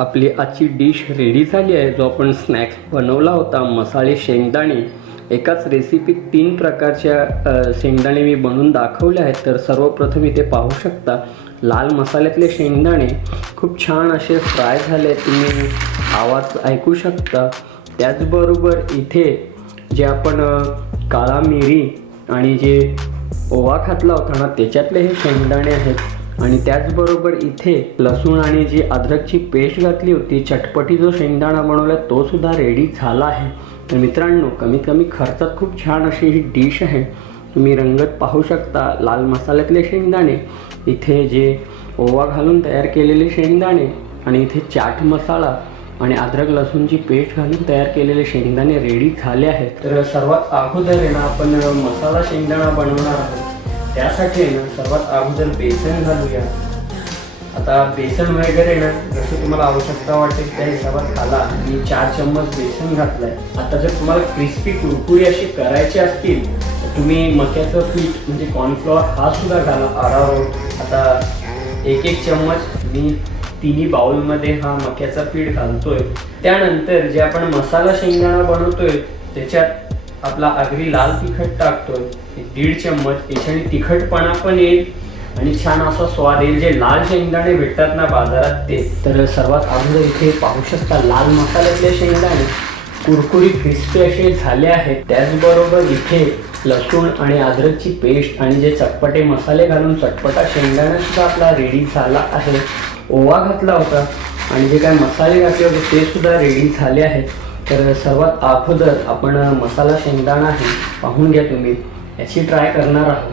आपली आजची dish ready झाली आहे। जो आपण स्नॅक्स बनवला होता मसाले शेंगदाणे, एकाच रेसिपीत 3 प्रकारच्या शेंगदाणे मी बनवून दाखवले आहेत। तर सर्वप्रथम इथे पाहू शकता लाल मसाल्यातले शेंगदाणे खूप छान असे फ्राय झाले, तुम्ही आवाज ऐकू शकता। त्याचबरोबर इथे जे आपण काळा मिरी आणि जे ओवा घातला होता ना त्याच्यातले हे शेंगदाणे आहेत। आणि त्याचबरोबर इथे लसूण आणि जी अद्रकची पेस्ट घातली होती, चटपटी जो शेंगदाणा बनवला तो सुद्धा रेडी झाला आहे। तर मित्रांनो, कमीत कमी खर्चात खूप छान अशी ही डिश आहे। तुम्ही रंगत पाहू शकता, लाल मसाल्यातले शेंगदाणे, इथे जे ओवा घालून तयार केलेले शेंगदाणे आणि इथे चाट मसाला आणि अद्रक लसूणची पेस्ट घालून तयार केलेले शेंगदाणे रेडी झाले आहेत। तर सर्वात अगोदर आहे ना आपण मसाला शेंगदाणा बनवणार आहोत। त्यासाठी आहे ना सर्वात अगोदर बेसन घालूया। आता बेसन वगैरे ना जसं तुम्हाला आवश्यकता वाटेल त्या हिशोबात घाला। मी 4 चम्मच बेसन घातलंय। आता जर तुम्हाला क्रिस्पी कुरकुरी अशी करायची असतील तर तुम्ही मक्याचं पीठ म्हणजे कॉर्नफ्लॉवर हा सुद्धा घाला अरारोट। आता 1 चम्मच मी तिन्ही बाउलमध्ये हा मक्याचा पीठ घालतोय। त्यानंतर जे आपण मसाला शेंगदाणा बनवतोय त्याच्यात आपला आगरी लाल तिखट टाकतोय 1.5 चम्मच। याच्याने तिखटपणा पण येईल आणि छान असा स्वाद येईल। जे लाल शेंगदाणे भेटतात ना बाजारात ते। तर सर्वात अगोदर इथे पाहू शकता लाल मसाल्यातले शेंगदाणे कुरकुरीत क्रिस्पी असे झाले आहेत। त्याचबरोबर इथे लसूण आणि अद्रकची पेस्ट आणि जे चटपटे मसाले घालून चटपटा शेंगदाणा सुद्धा आपला रेडी झाला आहे। ओवा घातला होता आणि जे काय मसाले घातले होते ते सुद्धा रेडी झाले आहेत। तर सर्वात अगोदर आपण मसाला शेंगदाणा आहे पाहून घ्या तुम्ही, याची ट्राय करणार आहोत।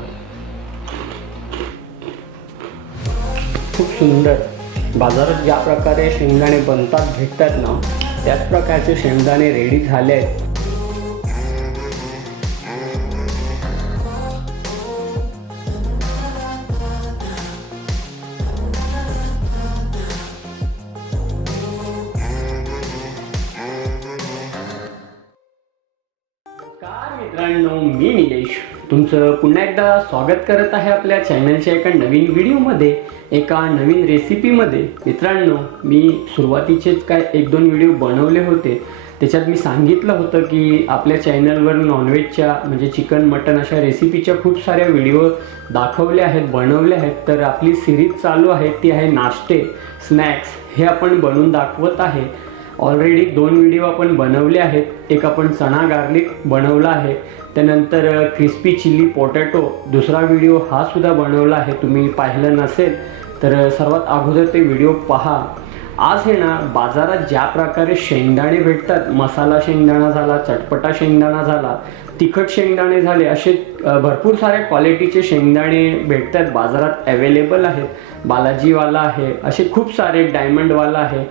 खूप सुंदर बाजारात ज्या प्रकारे शेंगदाणे बनतात भेटतात ना त्याच प्रकारचे शेंगदाणे रेडी झाले आहेत। मित्रांनो, मी निलेश तुमचं पुन्हा एकदा स्वागत करत आहे आपल्या चॅनलच्या एका नवीन व्हिडिओमध्ये, एका नवीन रेसिपीमध्ये। मित्रांनो, मी सुरुवातीचेच काय 1-2 व्हिडिओ बनवले होते। त्याच्यात मी सांगितलं होतं की आपल्या चॅनलवर नॉनव्हेजच्या म्हणजे चिकन मटन अशा रेसिपीच्या खूप साऱ्या व्हिडिओ दाखवले आहेत, बनवले आहेत। तर आपली सिरीज चालू आहे ती आहे नाश्ते स्नॅक्स, हे आपण बनवून दाखवत आहे। ऑलरेडी 2 व्हिडिओ आपण बनवले आहेत। एक आपण चणा गार्लिक बनवला आहे, त्यानंतर क्रिस्पी चिली पोटॅटो दुसरा व्हिडिओ हा सुद्धा बनवला आहे। तुम्ही पाहिलं नसेल तर सर्वात अगोदर ते व्हिडिओ पहा। आज आहे ना बाजारात ज्या प्रकारे शेंगदाणे भेटतात, मसाला शेंगदाणा झाला, चटपटा शेंगदाणा झाला, तिखट शेंगदाणे झाले, असे भरपूर साऱ्या क्वालिटीचे शेंगदाणे भेटतात बाजारात, अवेलेबल आहेत। बालाजीवाला आहे, असे खूप सारे, डायमंडवाला आहे,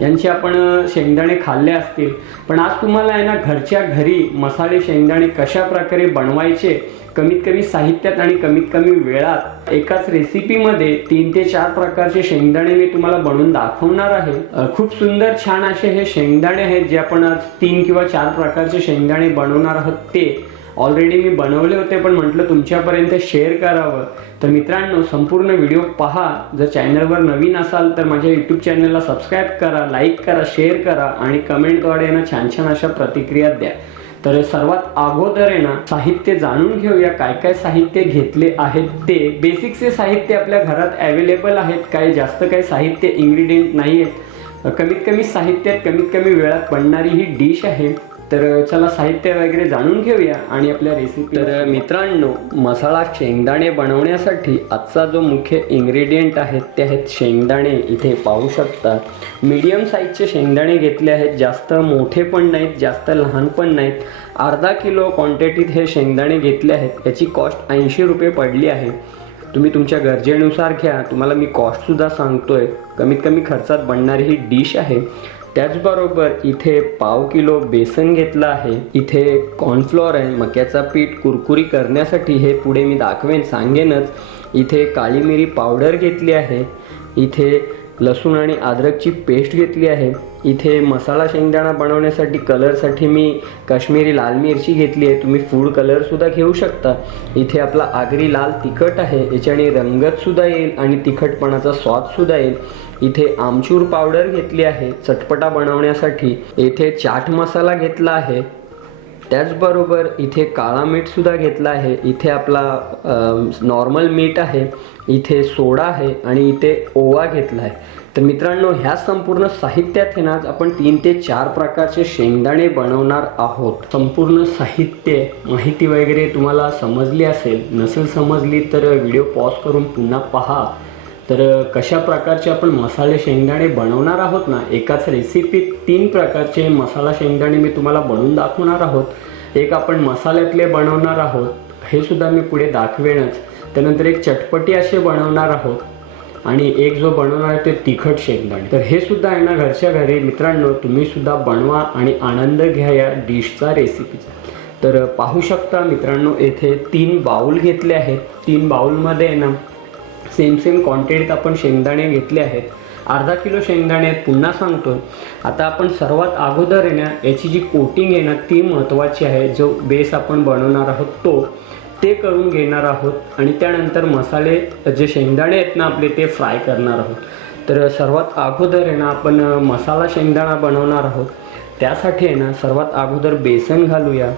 यांचे आपण शेंगदाणे खाल्ले असतील। पण आज तुम्हाला आहे ना घरच्या घरी मसाले शेंगदाणे कशा प्रकारे बनवायचे, कमीत कमी साहित्यात आणि कमीत कमी वेळात एकाच रेसिपीमध्ये 3 ते 4 प्रकारचे शेंगदाणे मी तुम्हाला बनवून दाखवणार आहे। खूप सुंदर छान असे हे शेंगदाणे आहेत जे आपण आज 3 किंवा 4 प्रकारचे शेंगदाणे बनवणार आहोत। ते ऑलरेडी मी बनवले होते पण म्हटलं तुमच्यापर्यंत शेअर करावं। तर मित्रांनो, संपूर्ण व्हिडिओ पहा। जर चॅनलवर नवीन असाल तर माझ्या यूट्यूब चॅनलला सबस्क्राईब करा, लाईक करा, शेअर करा आणि कमेंटद्वारे ना छान छान अशा प्रतिक्रिया द्या। तर सर्वात अगोदर आहे ना साहित्य जाणून घेऊया, काय काय साहित्य घेतले आहेत ते। बेसिकचे साहित्य आपल्या घरात अवेलेबल आहेत, काही जास्त काही साहित्य इन्ग्रेडियंट नाही आहेत। कमीत कमी साहित्यात कमीत कमी वेळात बनणारी ही डिश आहे। तर चला साहित्य वगैरे जाणून घेऊया आणि आपल्या रेसिपी। तर मित्रांनो, मसाला शेंगदाणे बनवण्यासाठी आजचा जो मुख्य इन्ग्रेडियंट आहेत ते आहेत शेंगदाणे। इथे पाहू शकता मीडियम साईजचे शेंगदाणे घेतले आहेत, जास्त मोठे पण नाहीत, जास्त लहान पण नाहीत। अर्धा किलो क्वांटिटीत हे शेंगदाणे घेतले आहेत। याची कॉस्ट 80 रुपये पडली आहे। तुम्ही तुमच्या गरजेनुसार घ्या, तुम्हाला मी कॉस्टसुद्धा सांगतोय। कमीत कमी खर्चात बनणारी ही डिश आहे। त्याचबरोबर इथे पाव किलो बेसन घेतलं आहे, इथे कॉर्नफ्लॉवर आहे, मक्याचा पीठ कुरकुरी करण्यासाठी, हे पुढे मी दाखवेन सांगेनच। इथे काळी मिरी पावडर घेतली आहे, इथे लसूण आणि अद्रकची पेस्ट घेतली आहे, इथे मसाला शेंगदाणा बनवण्यासाठी कलरसाठी मी काश्मीरी लाल मिरची घेतली आहे, तुम्ही फूड कलरसुद्धा घेऊ शकता। इथे आपला आगरी लाल तिखट आहे, याच्याने रंगतसुद्धा येईल आणि तिखटपणाचा स्वादसुद्धा येईल। इथे आमचूर पावडर घेतली आहे चटपटा बनवण्यासाठी, इथे चाट मसाला घेतला आहे, त्याचबरोबर इथे काळा मीठ सुद्धा घेतला आहे, इथे आपला नॉर्मल मीठ आहे, इथे सोडा आहे आणि इथे ओवा घेतला आहे। तर मित्रांनो, ह्या संपूर्ण साहित्यात आहे ना आपण 3 ते 4 प्रकारचे शेंगदाणे बनवणार आहोत। संपूर्ण साहित्य माहिती वगैरे तुम्हाला समजली असेल, नसेल समजली तर व्हिडिओ पॉज करून पुन्हा पहा। तर कशा प्रकारचे आपण मसाले शेंगदाणे बनवणार आहोत ना, एकाच रेसिपीत 3 प्रकारचे मसाला शेंगदाणे मी तुम्हाला बनवून दाखवणार आहोत। एक आपण मसाल्यातले बनवणार आहोत, हे सुद्धा मी पुढे दाखवेनच। त्यानंतर एक चटपटी असे बनवणार आहोत आणि एक जो बनवणार आहे ते तिखट शेंगदाणे। तर हे सुद्धा आहे ना घरच्या घरी मित्रांनो तुम्ही सुद्धा बनवा आणि आनंद घ्या या डिशचा, रेसिपीचा। तर पाहू शकता मित्रांनो, येथे 3 बाउल घेतले आहेत। 3 बाउलमध्ये आहे ना सेम क्वांटिटीत आपण शेंगदाणे घेतले आहेत। अर्धा किलो शेंगदाणे आहेत, पुन्हा सांगतो। आता आपण सर्वात अगोदर आहे ना याची जी कोटिंग आहे ना ती महत्त्वाची आहे। जो बेस आपण बनवणार आहोत ते करून घेणार आहोत आणि त्यानंतर मसाले जे शेंगदाणे आहेत ना आपले ते फ्राय करणार आहोत। तर सर्वात अगोदर आहे ना आपण मसाला शेंगदाणा बनवणार आहोत। त्यासाठी आहे ना सर्वात अगोदर बेसन घालूया।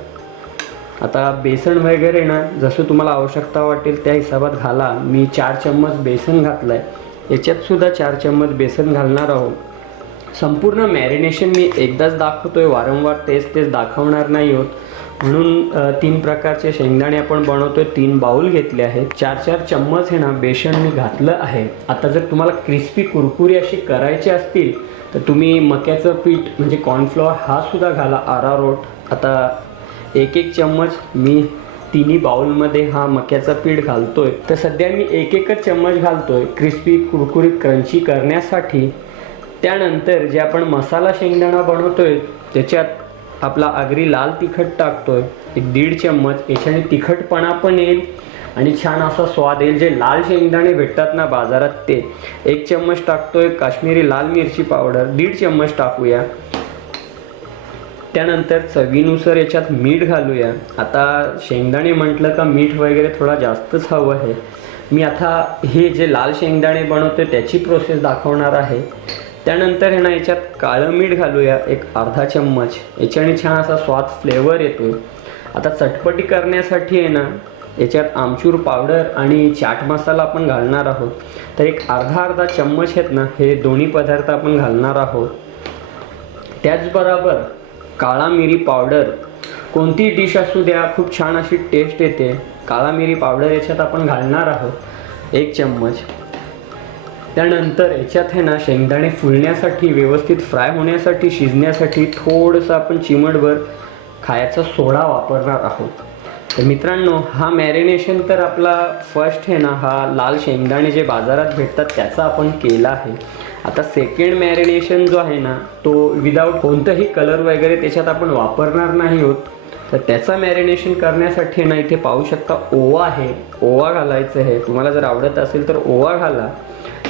आता बेसन वगैरे ना जसं तुम्हाला आवश्यकता वाटेल त्या हिशोबात घाला। मी 4 चम्मच बेसन घातलं आहे, याच्यात सुद्धा 4 चम्मच बेसन घालणार आहोत। संपूर्ण मॅरिनेशन मी एकदाच दाखवतोय, वारंवार तेच दाखवणार नाही आहोत, म्हणून 3 प्रकारचे शेंगदाणे आपण बनवतोय। 3 बाउल घेतले आहेत, 4 चम्मच हे ना बेसन मी घातलं आहे। आता जर तुम्हाला क्रिस्पी कुरकुरी अशी करायची असतील तर तुम्ही मक्याचं पीठ म्हणजे कॉर्नफ्लॉवर हा सुद्धा घाला, अरारोट। आता 1 चम्मच मी 3 बाउलमध्ये हा मक्याचं पीठ घालतोय। तर सध्या मी 1 चम्मच घालतोय क्रिस्पी कुरकुरीत क्रंची करण्यासाठी। त्यानंतर जे आपण मसाला शेंगदाणा बनवतोय त्याच्यात आपला आगरी लाल तिखट टाकतोय 1.5 चम्मच। याच्याने तिखटपणा पण येईल आणि छान असा स्वाद येईल। जे लाल शेंगदाणे भेटतात ना बाजारात ते 1 चम्मच टाकतोय। काश्मीरी लाल मिरची पावडर 1.5 चम्मच टाकूया। त्यानंतर चवीनुसार याच्यात मीठ घालूया। आता शेंगदाणे म्हटलं का मीठ वगैरे थोडा जास्तच हवं आहे। मी आता हे जे लाल शेंगदाणे बनवतोय त्याची प्रोसेस दाखवणार आहे। त्यानंतर आहे ना याच्यात काळं मीठ घालूया 1 अर्धा चम्मच। याच्याने छान असा स्वाद फ्लेवर येतोय। आता चटपटी करण्यासाठी आहे ना याच्यात आमचूर पावडर आणि चाट मसाला आपण घालणार आहोत। तर 1 अर्धा चम्मच आहेत ना हे दोन्ही पदार्थ आपण घालणार आहोत। त्याचबरोबर काळा मिरी पावडर, कोणती डिश असू द्या खूप छान अशी टेस्ट येते। काळा मिरी पावडर याच्यात आपण घालणार आहोत 1 चम्मच। त्यानंतर याच्यात आहे ना शेंगदाणे फुलण्यासाठी, व्यवस्थित फ्राय होण्यासाठी, शिजण्यासाठी थोडंसं आपण चिमटभर खायचा सोडा वापरणार आहोत। तर मित्रांनो, हा मॅरिनेशन तर आपला फर्स्ट आहे ना हा लाल शेंगदाणे जे बाजारात भेटतात त्याचा आपण केला आहे। आता सेकंड मॅरिनेशन जो आहे ना तो विदाऊट कोणतंही कलर वगैरे त्याच्यात आपण वापरणार नाही आहोत। तर त्याचा मॅरिनेशन करण्यासाठी ना इथे पाहू शकता ओवा आहे, ओवा घालायचं आहे। तुम्हाला जर आवडत असेल तर ओवा घाला।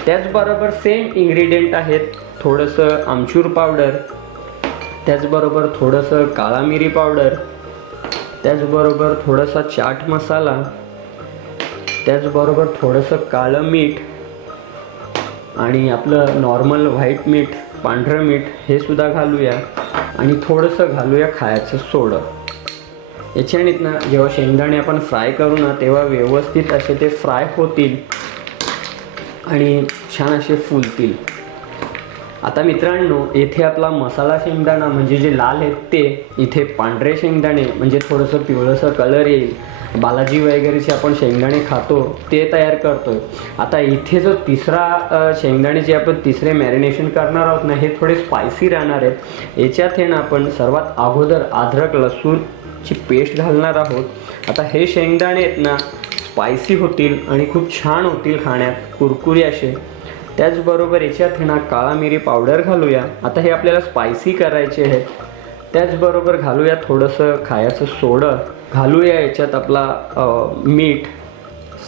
त्याचबरोबर सेम इन्ग्रेडियंट आहेत, थोडंसं आमचूर पावडर, त्याचबरोबर थोडंसं काळा मिरी पावडर, त्याचबरोबर थोडासा चाट मसाला, त्याचबरोबर थोडंसं काळं मीठ आणि आपलं नॉर्मल व्हाईट मीठ, पांढरं मीठ हे सुद्धा घालूया आणि थोडंसं घालूया खायचं सोडं। याच्याने ना जेव्हा शेंगदाणे आपण फ्राय करू ना तेव्हा व्यवस्थित असे ते फ्राय होतील आणि छान असे फुलतील। आता मित्रांनो, येथे आपला मसाला शेंगदाणा म्हणजे जे लाल आहेत ते, इथे पांढरे शेंगदाणे म्हणजे थोडंसं पिवळसं कलर येईल, बालाजी वगैरेचे आपण शेंगदाणे खातो ते तयार करतोय। आता इथे जो तिसरा शेंगदाणे जे आपण तिसरे मॅरिनेशन करणार आहोत ना हे थोडे स्पायसी राहणार आहेत। याच्यात हे ना आपण सर्वात अगोदर अद्रक लसूणची पेस्ट घालणार आहोत। आता हे शेंगदाणे आहेत ना स्पायसी होतील आणि खूप छान होतील खाण्यात, कुरकुरी असे। त्याचबरोबर याच्यात हे ना काळा मिरी पावडर घालूया। आता हे आपल्याला स्पायसी करायचे आहे। त्याचबरोबर घालूया थोडंसं खायचं सोडं, घालूया याच्यात आपला मीठ,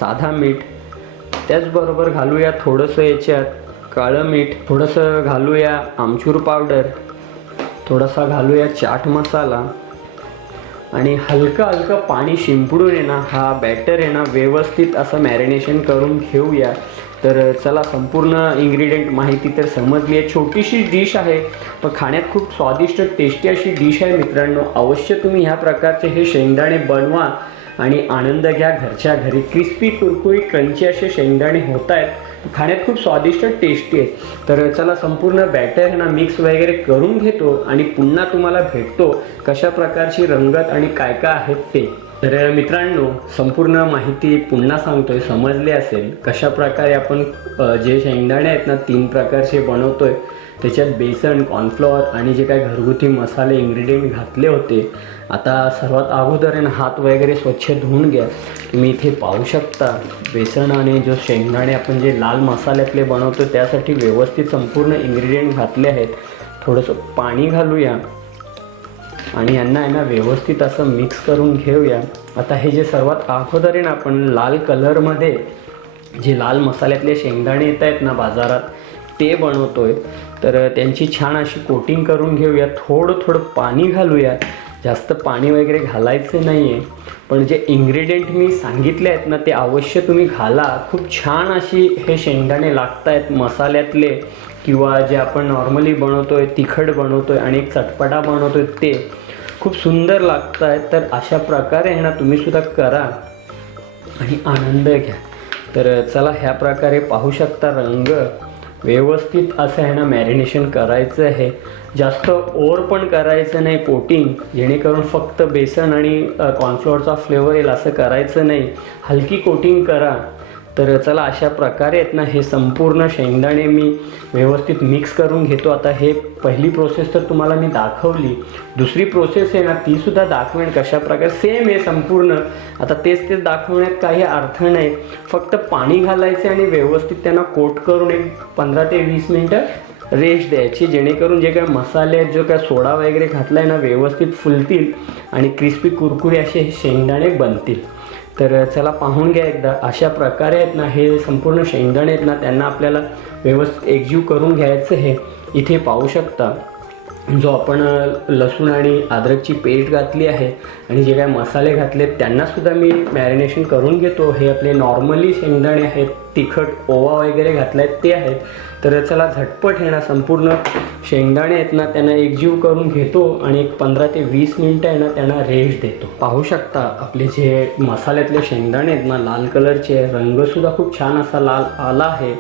साधा मीठ, त्याचबरोबर घालूया थोडंसं याच्यात काळं मीठ, थोडंसं घालूया आमचूर पावडर, थोडासा घालूया चाट मसाला आणि हलकं पाणी शिंपडून आहे ना हा बॅटर आहे ना व्यवस्थित असं मॅरिनेशन करून घेऊया। तर चला संपूर्ण इन्ग्रेडियंट माहिती तर समजली आहे. छोटीशी डिश आहे पण खाण्यात खूप स्वादिष्ट टेस्टी अशी डिश आहे मित्रांनो. अवश्य तुम्ही ह्या प्रकारचे हे शेंगदाणे बनवा आणि आनंद घ्या घरच्या घरी. क्रिस्पी कुरकुरीत क्रंची असे शेंगदाणे होत आहेत, खाण्यात खूप स्वादिष्ट टेस्टी आहे. तर चला संपूर्ण बॅटर ना मिक्स वगैरे करून घेतो आणि पुन्हा तुम्हाला भेटतो कशा प्रकारची रंगत आणि काय काय आहेत ते. तर मित्रांनो संपूर्ण माहिती पुन्हा सांगतोय, समजली असेल कशा प्रकारे आपण जे शेंगदाणे आहेत ना 3 प्रकारचे बनवतोय. त्याच्यात बेसन, कॉर्नफ्लॉवर आणि जे काही घरगुती मसाले इन्ग्रेडियंट घातले होते. आता सर्वात अगोदर आहे ना हात वगैरे स्वच्छ धुवून घ्या. तुम्ही इथे पाहू शकता बेसन आणि जो शेंगदाणे आपण जे लाल मसाल्यातले बनवतो त्यासाठी व्यवस्थित संपूर्ण इन्ग्रेडियंट घातले आहेत. थोडंसं पाणी घालूया आणि यांना आहे ना व्यवस्थित असं मिक्स करून घेऊया. आता हे जे सर्वात अगोदर आहे ना आपण लाल कलरमध्ये जे लाल मसाल्यातले शेंगदाणे येत आहेत ना बाजारात ते बनवतोय. तर त्यांची छान अशी कोटिंग करून घेऊया. थोडं पाणी घालूया, जास्त पाणी वगैरे घालायचं नाही आहे. पण जे इन्ग्रेडियंट मी सांगितले आहेत ना ते अवश्य तुम्ही घाला. खूप छान अशी हे शेंगदाणे लागत आहेत मसाल्यातले किंवा जे आपण नॉर्मली बनवतोय, तिखट बनवतोय आणि एक चटपटा बनवतोय ते खूप सुंदर लागत आहेत. तर अशा प्रकारे आहे ना तुम्हीसुद्धा करा आणि आनंद घ्या. तर चला ह्या प्रकारे पाहू शकता रंग व्यवस्थित असं आहे ना मॅरिनेशन करायचं आहे. जास्त ओव्हर पण करायचं नाही कोटिंग, जेणेकरून फक्त बेसन आणि कॉर्नफ्लॉवरचा फ्लेवर येईल असं करायचं नाही. हलकी कोटिंग करा. तर चला अशा प्रकारे आहेत ना हे संपूर्ण शेंगदाणे मी व्यवस्थित मिक्स करून घेतो. आता हे पहिली प्रोसेस तर तुम्हाला मी दाखवली. दुसरी प्रोसेस आहे ना तीसुद्धा दाखवेन कशा प्रकारे. सेम आहे संपूर्ण. आता तेच दाखवण्यात काही अर्थ नाही. फक्त पाणी घालायचे आणि व्यवस्थित त्यांना कोट करून एक 15 ते 20 मिनटं रेस्ट द्यायची, जेणेकरून जे काय मसाले जो काय सोडा वगैरे घातला आहे ना व्यवस्थित फुलतील आणि क्रिस्पी कुरकुरी असे हे शेंगदाणे बनतील. तर चला पाहून घ्या एकदा. अशा प्रकारे आहेत ना हे संपूर्ण शेंगदाणे आहेत ना त्यांना आपल्याला व्यवस्थित एकजीव करून घ्यायचं आहे. इथे पाहू शकता जो आपण लसूण आणि अद्रकची पेस्ट घातली आहे आणि जे काय मसाले घातले त्यांनासुद्धा मी मॅरिनेशन करून घेतो. हे आपले नॉर्मली शेंगदाणे आहेत, तिखट ओवा वगैरे घातला आहेत ते आहेत. तर चला झटपट हे ना संपूर्ण शेंगदाणे आहेत ना त्यांना एकजीव करून घेतो आणि एक 15 ते 20 मिनटं आहे ना त्यांना रेस्ट देतो. पाहू शकता आपले जे मसाल्यातले शेंगदाणे आहेत ना लाल कलरचे, रंगसुद्धा खूप छान असा लाल आला आहे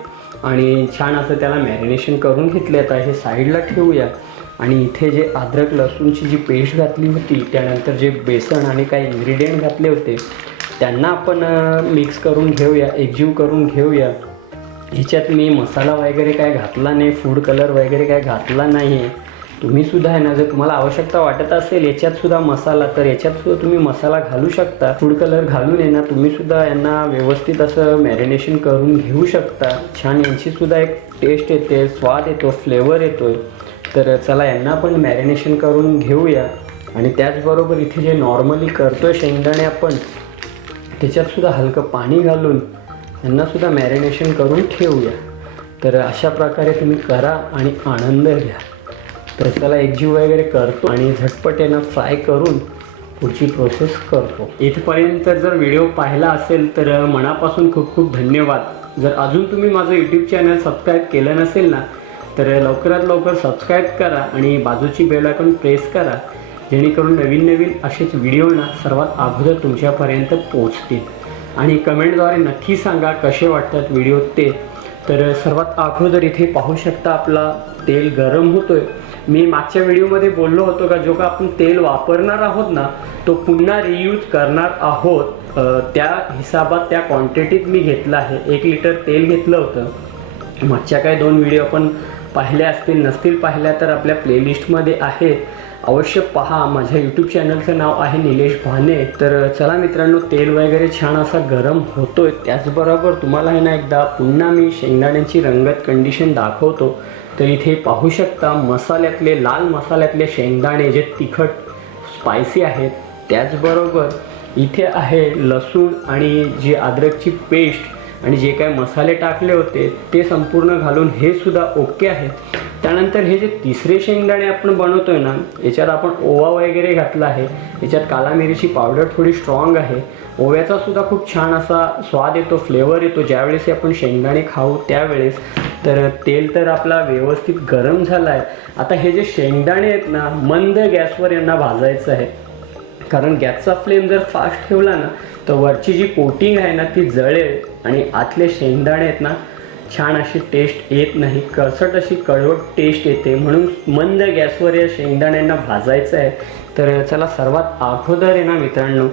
आणि छान असं त्याला मॅरिनेशन करून घेतले. आता हे साईडला ठेवूया आणि इथे जे अद्रक लसूणची जी पेस्ट घातली होती, त्यानंतर जे बेसन आणि काही इन्ग्रेडियंट घातले होते त्यांना आपण मिक्स करून घेऊया, एकजीव करून घेऊया. ह्याच्यात मी मसाला वगैरे काय घातला नाही, फूड कलर वगैरे काय घातला नाही आहे. तुम्हीसुद्धा आहे ना जर तुम्हाला आवश्यकता वाटत असेल याच्यातसुद्धा मसाला तर याच्यातसुद्धा तुम्ही मसाला घालू शकता. फूड कलर घालून आहे ना तुम्हीसुद्धा यांना व्यवस्थित असं मॅरिनेशन करून घेऊ शकता. छान यांचीसुद्धा एक टेस्ट येते, स्वाद येतो, फ्लेवर येतो. तर चला यांना पण मॅरिनेशन करून घेऊया आणि त्याचबरोबर इथे जे नॉर्मली करतोय शेंगदाणे आपण त्याच्यातसुद्धा हलकं पाणी घालून यांनासुद्धा मॅरिनेशन करून ठेवूया. तर अशा प्रकारे तुम्ही करा आणि आनंद घ्या. तर चला एकजीव वगैरे करतो आणि झटपट यांना फ्राय करून पुढची प्रोसेस करतो. इथपर्यंत जर व्हिडिओ पाहिला असेल तर मनापासून खूप खूप धन्यवाद. जर अजून तुम्ही माझं यूट्यूब चॅनल सबस्क्राईब केलं नसेल ना तर लवकरात लवकर सबस्क्राईब करा आणि बाजूची बेल आयकॉन प्रेस करा, जेणेकरून नवीन नवीन असेच व्हिडिओ ना सर्वात अगोदर तुमच्यापर्यंत पोहोचतील. आणि कमेंटद्वारे नक्की सांगा कसे वाटतात व्हिडिओ ते. तर सर्वात अगोदर इथे पाहू शकता आपला तेल गरम होतोय. मी मागच्या व्हिडिओमध्ये बोललो होतो का जो का आपण तेल वापरणार आहोत ना तो पुन्हा रियूज करणार आहोत. त्या हिसाबात त्या क्वांटिटीत मी घेतलं आहे. 1 लिटर तेल घेतलं होतं. मागच्या काय 2 व्हिडिओ आपण पाहिल्या असतील, नसतील पाहिल्या तर आपल्या प्लेलिस्टमध्ये आहे, अवश्य पहा. माझ्या यूट्यूब चॅनलचं नाव आहे निलेश भाने. तर चला मित्रांनो तेल वगैरे छान असा गरम होतोय. त्याचबरोबर तुम्हाला आहे ना एकदा पुन्हा मी शेंगदाण्यांची रंगत कंडिशन दाखवतो. तर इथे पाहू शकता मसाल्यातले लाल मसाल्यातले शेंगदाणे जे तिखट स्पायसी आहेत. त्याचबरोबर इथे आहे लसूण आणि जी अद्रकची पेस्ट आणि जे काही मसाले टाकले होते ते संपूर्ण घालून हे सुद्धा ओके आहे. त्यानंतर हे जे तिसरे शेंगदाणे आपण बनवतोय ना, याच्यात आपण ओवा वगैरे घातला आहे. याच्यात काला मिरीची पावडर थोडी स्ट्रॉंग आहे. ओव्याचा सुद्धा खूप छान असा स्वाद येतो, फ्लेवर येतो ज्यावेळेस आपण शेंगदाणे खाऊ त्यावेळेस. तर तेल तर आपला व्यवस्थित गरम झाला आहे. आता हे जे शेंगदाणे आहेत ना, मंद गॅसवर यांना भाजायचं आहे, कारण गॅसचा फ्लेम जर फास्ट ठेवला ना तर वरची जी कोटिंग आहे ना ती जळेल आणि आतले शेंगदाणे आहेत ना छान अशी टेस्ट येत नाही, करसट अशी कडवट टेस्ट येते. म्हणून मंद गॅसवर या शेंगदाण्यांना भाजायचं आहे. तर चला सर्वात अगोदर आहे ना मित्रांनो,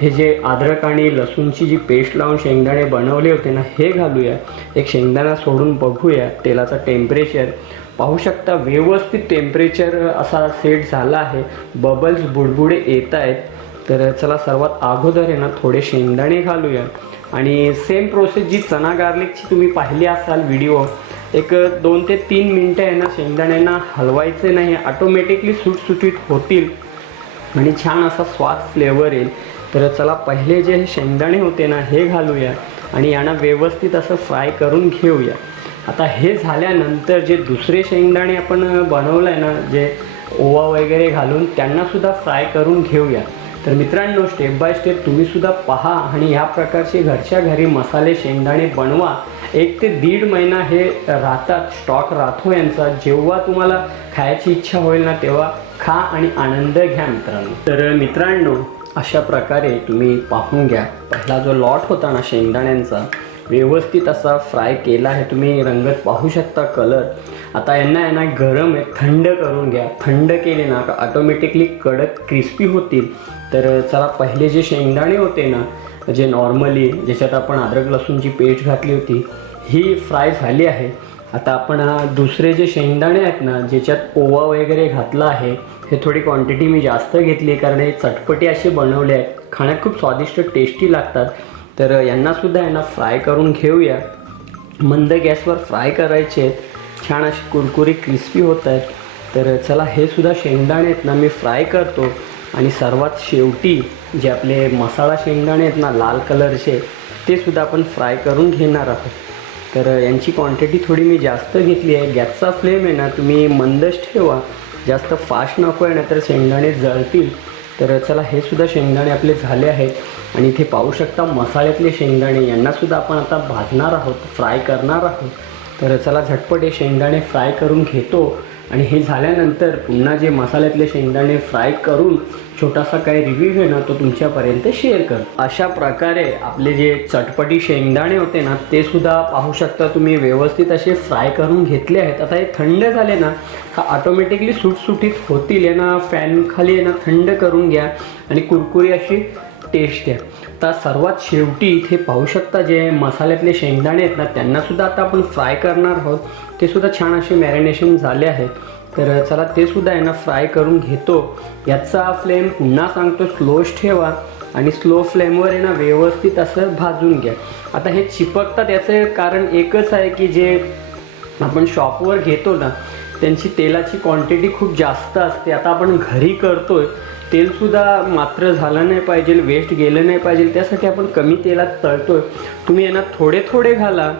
हे जे अद्रक आणि लसूणची जी पेस्ट लावून शेंगदाणे बनवले होते ना हे घालूया. एक शेंगदाणा सोडून बघूया. तेलाचा टेम्परेचर पाहू शकता, व्यवस्थित टेम्परेचर असा सेट झाला आहे. बबल्स बुडबुडे येत आहेत. तर चला सर्वात अगोदर आहे ना थोडे शेंगदाणे घालूया. आणि सेम प्रोसेस जी चना गार्लिकची तुम्ही पाहिली असाल व्हिडिओ, एक 2 ते 3 मिनटं आहे ना शेंगदाण्यांना हलवायचे नाही, ऑटोमॅटिकली सुटसुटीत होतील आणि छान असा स्वाद फ्लेवर येईल. तर चला पहिले जे शेंगदाणे होते ना हे घालूया आणि यांना व्यवस्थित असं फ्राय करून घेऊया. आता हे झाल्यानंतर जे दुसरे शेंगदाणे आपण बनवलं आहे ना, जे ओवा वगैरे घालून, त्यांनासुद्धा फ्राय करून घेऊया. तर मित्रांनो, स्टेप बाय स्टेप तुम्हीसुद्धा पहा आणि ह्या प्रकारचे घरच्या घरी मसाले शेंगदाणे बनवा. 1 ते 1.5 महिना हे राहतात, स्टॉक राहतो यांचा. जेव्हा तुम्हाला खायची इच्छा होईल ना तेव्हा खा आणि आनंद घ्या मित्रांनो. तर मित्रांनो, अशा प्रकारे तुम्ही पाहून घ्या. पहिला जो लॉट होता ना शेंगदाण्यांचा व्यवस्थित असा फ्राय केला आहे. तुम्ही रंगत पाहू शकता, कलर. आता यांना गरम आहे, थंड करून घ्या. थंड केले ना का ऑटोमॅटिकली कडक क्रिस्पी होतील. तर चला पहिले जे शेंगदाणे होते ना, जे नॉर्मली ज्याच्यात आपण अद्रक लसूणची पेस्ट घातली होती, ही फ्राय झाली आहे. आता आपण दुसरे जे शेंगदाणे आहेत ना, ज्याच्यात ओवा वगैरे घातला आहे, हे थोडी क्वांटिटी मी जास्त घेतली आहे, कारण हे चटपटी असे बनवले आहेत, खाण्यात खूप स्वादिष्ट टेस्टी लागतात. तर यांनासुद्धा फ्राय करून घेऊया. मंद गॅसवर फ्राय करायचे आहेत, छान असे कुरकुरीत क्रिस्पी होत आहेत. तर चला हे सुद्धा शेंगदाणे आहेत ना मी फ्राय करतो. आणि सर्वात शेवटी जे आपले मसाला शेंगदाणे आहेत ना लाल कलरचे, ते सुद्धा आपण फ्राय करून घेणार आहोत. तर यांची क्वांटिटी थोडी मी जास्त घेतली आहे. गॅसचा फ्लेम आहे ना तुम्ही मंदच ठेवा, जास्त फास्ट नको आहे, नाहीतर शेंगदाणे जळतील. तर चला हे सुद्धा शेंगदाणे आपले झाले आहेत आणि इथे पाहू शकता मसाल्यातले शेंगदाणे, यांनासुद्धा आपण आता भाजणार आहोत, फ्राय करणार आहोत. तर चला झटपट हे शेंगदाणे फ्राय करून घेतो आणि हे झाल्यानंतर पुन्हा जे मसाल्यातले शेंगदाणे फ्राय करून छोटासा काही रिव्ह्यू आहे ना तो तुमच्यापर्यंत शेअर करतो. अशा प्रकारे आपले जे चटपटी शेंगदाणे होते ना ते सुद्धा पाहू शकता तुम्ही व्यवस्थित असे फ्राय करून घेतले आहेत. आता हे थंड झाले ना का ऑटोमॅटिकली सुटसुटीत होतील. यांना फॅन खाली आहे ना थंड करून घ्या आणि कुरकुरी अशी टेस्ट द्या. आता सर्वात शेवटी इथे पाहू शकता जे मसाल्यातले शेंगदाणे आहेत ना त्यांनासुद्धा आता आपण फ्राय करणार आहोत. ते सुद्धा छान असे मॅरिनेशन झाले आहेत. तर चला ते सुद्धा यांना फ्राय करून घेतो. याचा फ्लेम पुन्हा सांगतो स्लोच ठेवा आणि स्लो फ्लेमवर आहे ना व्यवस्थित असं भाजून घ्या. आता हे चिपकतात याचं कारण एकच आहे की जे आपण शॉपवर घेतो ना त्यांची तेलाची क्वांटिटी खूप जास्त असते. आता आपण घरी करतोय, तेलसुद्धा मात्र झालं नाही पाहिजे, वेस्ट गेलं नाही पाहिजे, त्यासाठी आपण कमी तेलात तळतोय. तुम्ही यांना थोडे थोडे घाला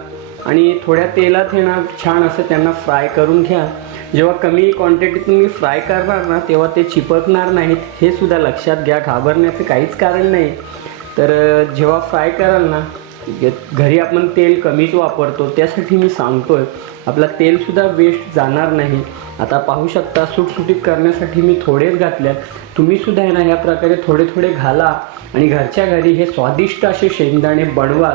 आणि थोड्या तेलात ना छान असं त्यांना फ्राय करून घ्या. जेव्हा कमी क्वांटिटी तुम्ही फ्राय करणार ना तेव्हा ते चिपकणार नाहीत, हे सुद्धा लक्षात घ्या. घाबरण्याचं काहीच कारण नाही. तर जेव्हा फ्राय कराल ना, घरी आपण तेल कमीच वापरतो, त्यासाठी मी सांगतोय आपला तेलसुद्धा वेस्ट जाणार नाही. आता पाहू शकता सुटसुटीत करण्यासाठी मी थोडेच घातल्यात. तुम्हीसुद्धा आहे ना ह्या प्रकारे थोडे थोडे घाला आणि घरच्या घरी हे स्वादिष्ट असे शेंगदाणे बनवा.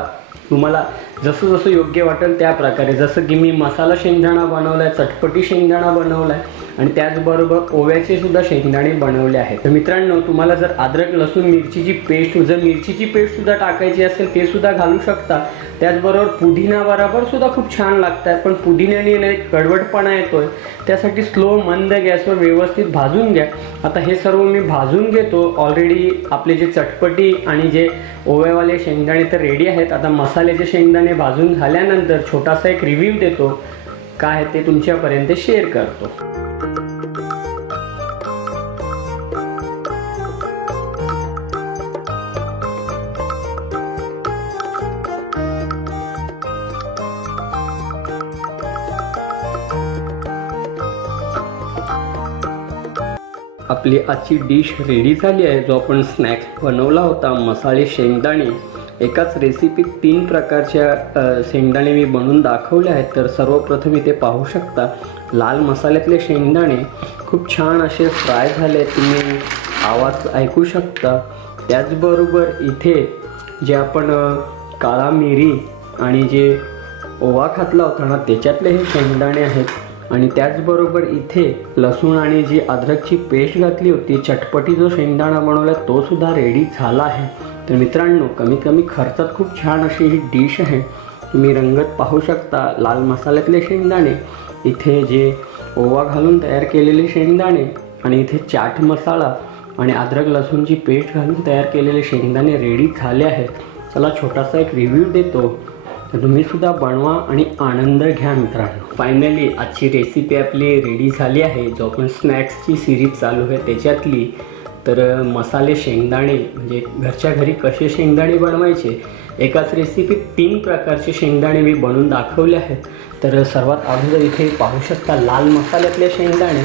तुम्हाला जसं जसं योग्य वाटेल त्या प्रकारे, जसं की मी मसाला शेंगदाणा बनवला आहे, चटपटी शेंगदाणा बनवला आहे आणि त्याचबरोबर ओव्याचे सुद्धा शेंगदाणे बनवले आहेत. तर मित्रांनो, तुम्हाला जर अद्रक लसूण मिरचीची पेस्ट, जर मिरचीची पेस्टसुद्धा टाकायची असेल ते सुद्धा घालू शकता. त्याचबरोबर पुदिना बरोबर सुद्धा खूप छान लागतात, पण पुदिन्याने एक कडवटपणा येतोय, त्यासाठी स्लो मंद गॅसवर व्यवस्थित भाजून घ्या. आता हे सर्व मी भाजून घेतो. ऑलरेडी आपले जे चटपटी आणि जे ओव्यावाले शेंगदाणे तर रेडी आहेत. आता मसाल्याचे शेंगदाणे भाजून झाल्यानंतर छोटासा एक रिव्ह्यू देतो, काय ते तुमच्यापर्यंत शेअर करतो. आपली आजची डिश रेडी झाली आहे. जो आपण स्नॅक्स बनवला होता मसाले शेंगदाणे, एकाच रेसिपीत 3 प्रकारच्या शेंगदाणे मी बनवून दाखवले आहेत. तर सर्वप्रथम इथे पाहू शकता लाल मसाल्यातले शेंगदाणे खूप छान असे फ्राय झाले, तुम्ही आवाज ऐकू शकता. त्याचबरोबर इथे जे आपण काळा मिरी आणि जे ओवा घातला होता ना त्याच्यातले हे शेंगदाणे आहेत. आणि त्याचबरोबर इथे लसूण आणि जी अद्रकची पेस्ट घातली होती, चटपटी जो शेंगदाणा बनवला तो सुद्धा रेडी झाला आहे. तर मित्रांनो, कमीत कमी खर्चात खूप छान अशी ही डिश आहे. तुम्ही रंगत पाहू शकता. लाल मसाल्यातले शेंगदाणे, इथे जे ओवा घालून तयार केलेले शेंगदाणे आणि इथे चाट मसाला आणि अद्रक लसूणची पेस्ट घालून तयार केलेले शेंगदाणे रेडी झाले आहेत. चला छोटासा एक रिव्ह्यू देतो, तर तुम्ही सुद्धा बनवा आणि आनंद घ्या मित्रांनो. फायनली आजची रेसिपी आपली रेडी झाली आहे. जो आपण स्नॅक्सची सिरीज चालू आहे त्याच्यातली. तर मसाले शेंगदाणे म्हणजे घरच्या घरी कसे शेंगदाणे बनवायचे, एकाच रेसिपीत 3 प्रकारचे शेंगदाणे मी बनवून दाखवले आहेत. तर सर्वात अगोदर इथे पाहू शकता लाल मसाल्यातले शेंगदाणे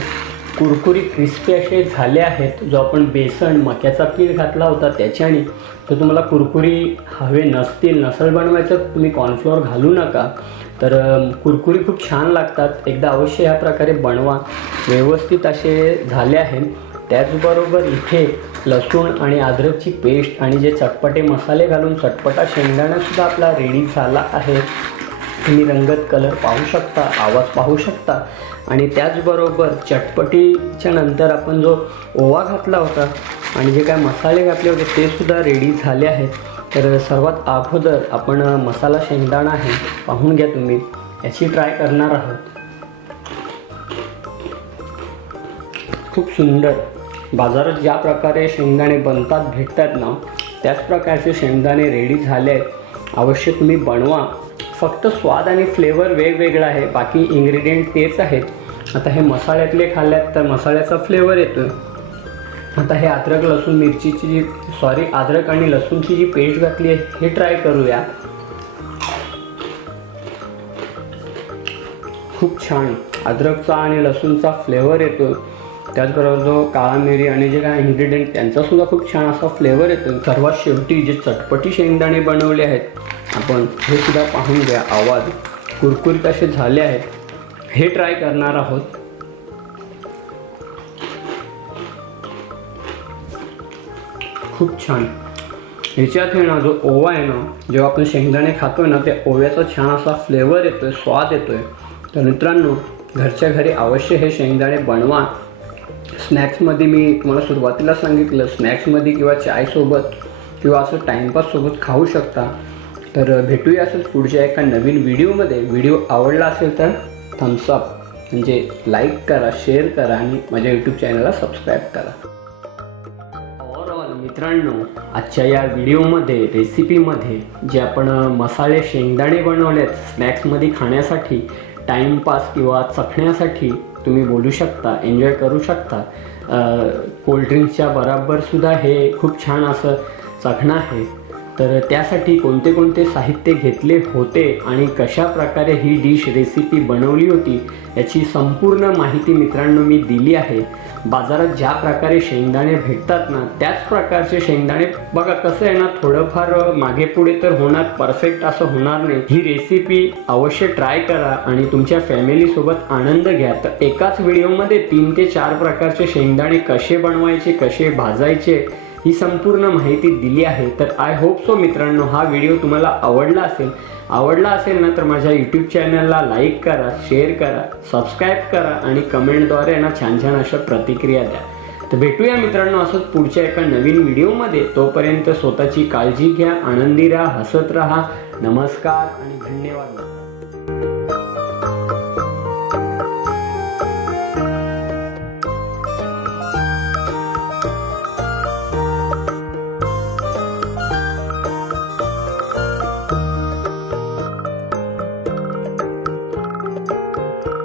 कुरकुरीत क्रिस्पी असे झाले आहेत. जो आपण बेसन मक्याचा पीठ घातला होता त्याच्याने. तर तुम्हाला कुरकुरी हवे नसेल बनवायचं, तुम्ही कॉर्नफ्लोअर घालू नका. तर कुरकुरी खूप छान लागतात. एकदा अवश्य ह्या प्रकारे बनवा. व्यवस्थित असे झाले आहेत. त्याचबरोबर इथे लसूण आणि अद्रकची पेस्ट आणि जे चटपटे मसाले घालून चटपटा शेंगदाणासुद्धा आपला रेडी झाला आहे. तुम्ही रंगत कलर पाहू शकता, आवाज पाहू शकता. आणि त्याचबरोबर चटपटीच्या नंतर आपण जो ओवा घातला होता आणि जे काय मसाले घातले होते ते सुद्धा रेडी झाले आहेत. तर सर्वात अगोदर आपण मसाला शेंगदाणा आहे पाहून घ्या तुम्ही, याची ट्राय करणार आहोत. खूप सुंदर. बाजारात ज्या प्रकारे शेंगदाणे बनतात भेटतात ना, त्याच प्रकारचे शेंगदाणे रेडी झाले आहेत. अवश्य तुम्ही बनवा. फक्त स्वाद आणि फ्लेवर वेगवेगळा आहे, बाकी इन्ग्रेडियंट तेच आहेत. आता हे मसाल्यातले खाल्ल्यात तर मसाल्याचा फ्लेवर येतो. आता हे अद्रक लसूण मिरचीची अद्रक आणि लसूणची जी पेस्ट घातली आहे हे ट्राय करूया. खूप छान अद्रकचा आणि लसूणचा फ्लेवर येतो. त्याचबरोबर जो काळा मिरी आणि जे काय इन्ग्रेडियंट त्यांचासुद्धा खूप छान असा फ्लेवर येतो. सर्वात शेवटी जे चटपटी शेंगदाणे बनवले आहेत आपण, हे सुद्धा पाहून घ्या. आवाज कुरकुरीत असे झाले आहेत. हे ट्राय करणार आहोत. खूप छान. ह्याच्यात आहे ना जो ओवा आहे ना, जेव्हा आपण शेंगदाणे खातोय ना, त्या ओव्याचा छान असा फ्लेवर येतोय, स्वाद येतोय. तर मित्रांनो, घरच्या घरी अवश्य हे शेंगदाणे बनवा. स्नॅक्समध्ये मी तुम्हाला सुरुवातीला सांगितलं, स्नॅक्समध्ये किंवा चायसोबत किंवा असं टाईमपाससोबत खाऊ शकता. तर भेटूया असंच पुढच्या एका नवीन व्हिडिओमध्ये. व्हिडिओ आवडला असेल तर थम्सअप म्हणजे लाईक करा, शेअर करा आणि माझ्या यूट्यूब चॅनलला सबस्क्राईब करा. ओव्हरऑल मित्रांनो, आजच्या या व्हिडिओमध्ये रेसिपीमध्ये जे आपण मसाले शेंगदाणे बनवलेत स्नॅक्समध्ये खाण्यासाठी, टाईमपास किंवा चखण्यासाठी तुम्ही बोलू शकता, एन्जॉय करू शकता. कोल्ड्रिंक्सच्या बरोबरसुद्धा हे खूप छान असं चखणं आहे. तर त्यासाठी कोणते कोणते साहित्य घेतले होते आणि कशा प्रकारे ही डिश रेसिपी बनवली होती याची संपूर्ण माहिती मित्रांनो मी दिली आहे. बाजारात ज्या प्रकारे शेंगदाणे भेटतात ना, त्याच प्रकारचे शेंगदाणे बघा. कसं आहे ना, थोडंफार मागे पुढे तर होणार, परफेक्ट असं होणार नाही. ही रेसिपी अवश्य ट्राय करा आणि तुमच्या फॅमिलीसोबत आनंद घ्या. तर एकाच व्हिडिओमध्ये 3 ते 4 प्रकारचे शेंगदाणे कसे बनवायचे, कसे भाजायचे, ही संपूर्ण माहिती दिली आहे. तर आय होप सो मित्रांनो, हा व्हिडिओ तुम्हाला आवडला असेल ना, तर माझ्या यूट्यूब चॅनलला लाईक करा, शेअर करा, सबस्क्राईब करा आणि कमेंटद्वारे ना छान छान अशा प्रतिक्रिया द्या. तर भेटूया मित्रांनो असंच पुढच्या एका नवीन व्हिडिओमध्ये. तोपर्यंत स्वतःची काळजी घ्या, आनंदी राहा, हसत राहा. नमस्कार आणि धन्यवाद.